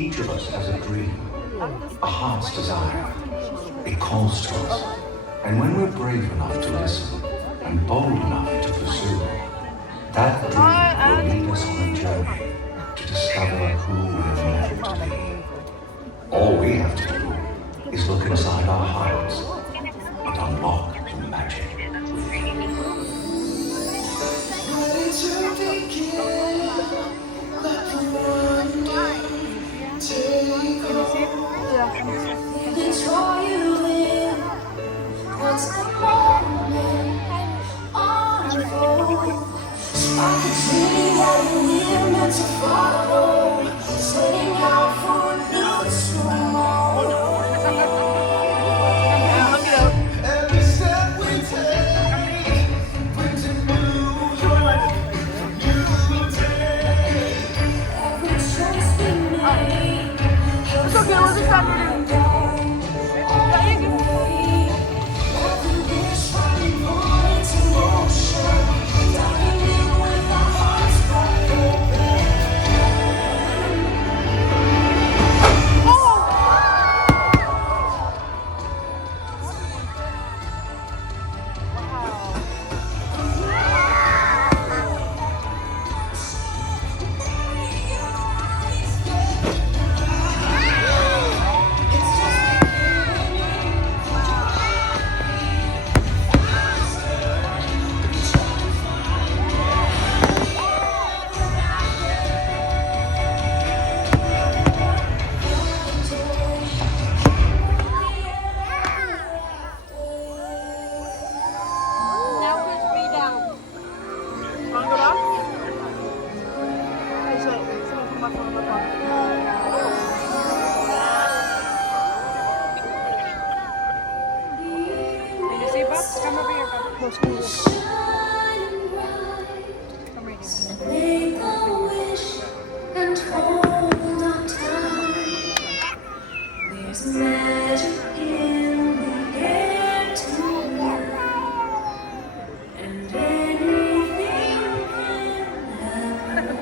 Each of us has a dream, a heart's desire. It calls to us. And when we're brave enough to listen and bold enough to pursue, that dream will lead us on a journey to discover who we're meant to be. All we have to do is look inside our hearts and unlock the magic within. Once the moment unfolds, spark a dream that we're meant to follow, setting out for a new tomorrow. Every step we take brings a new hope, new day. Every choice we make helps us find out. Make a wish and hold on tight. There's magic in the air tonight, and anything can happen.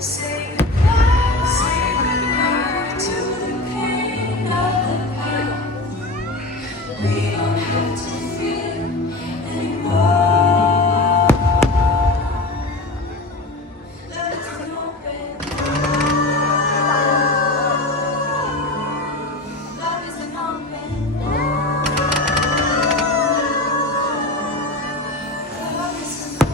Say goodbye to the pain of the past. We don't have to fear anymore. Love is an open. Love is an open. Love is an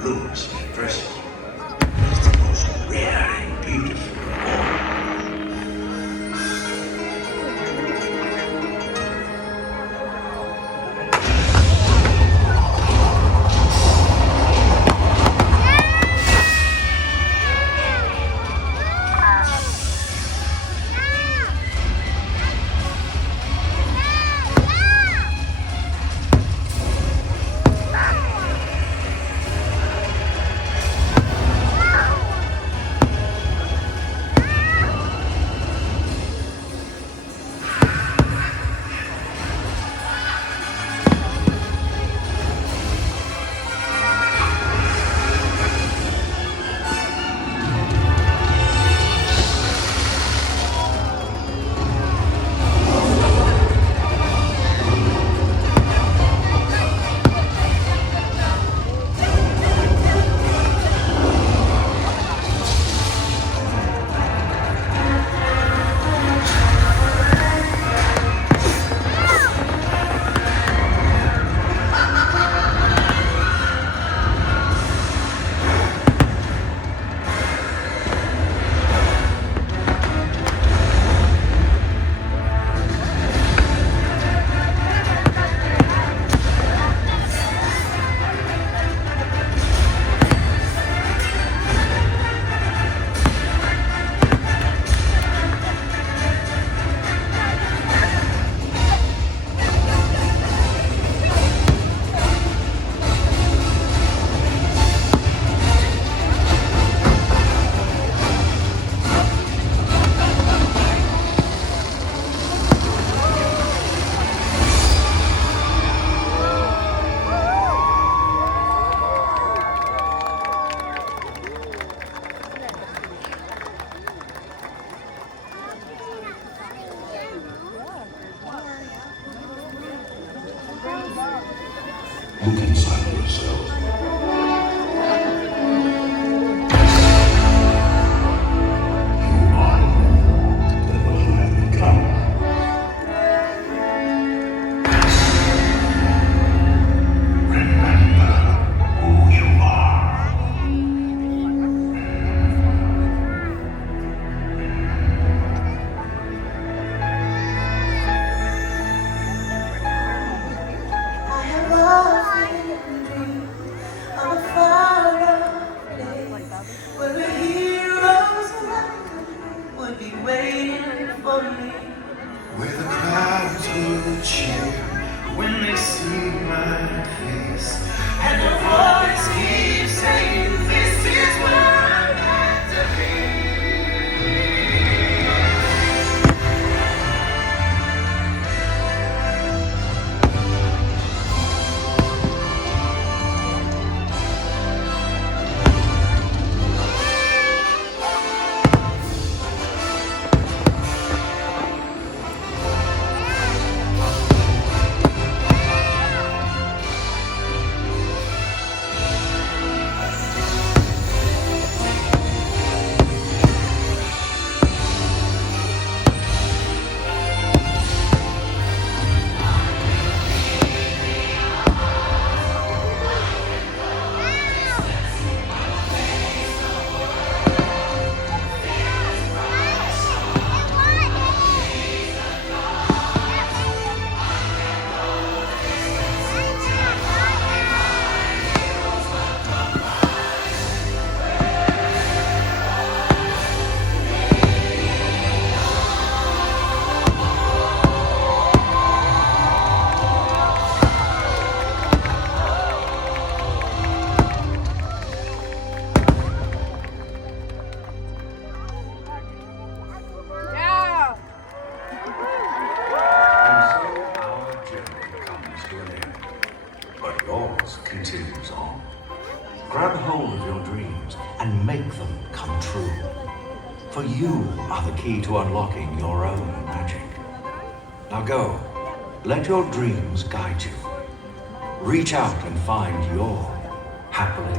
Blooms first is the most rare and beautiful of all. Look inside yourself. You are more than what you have become. see my face, and the voice keeps saying, "This is where I'm meant to be." Yeah. And so our journey comes to an end, but yours continues on. Grab hold of your dreams and make them come true. For you are the key to unlocking your own magic. Now go, let your dreams guide you. Reach out and find your happily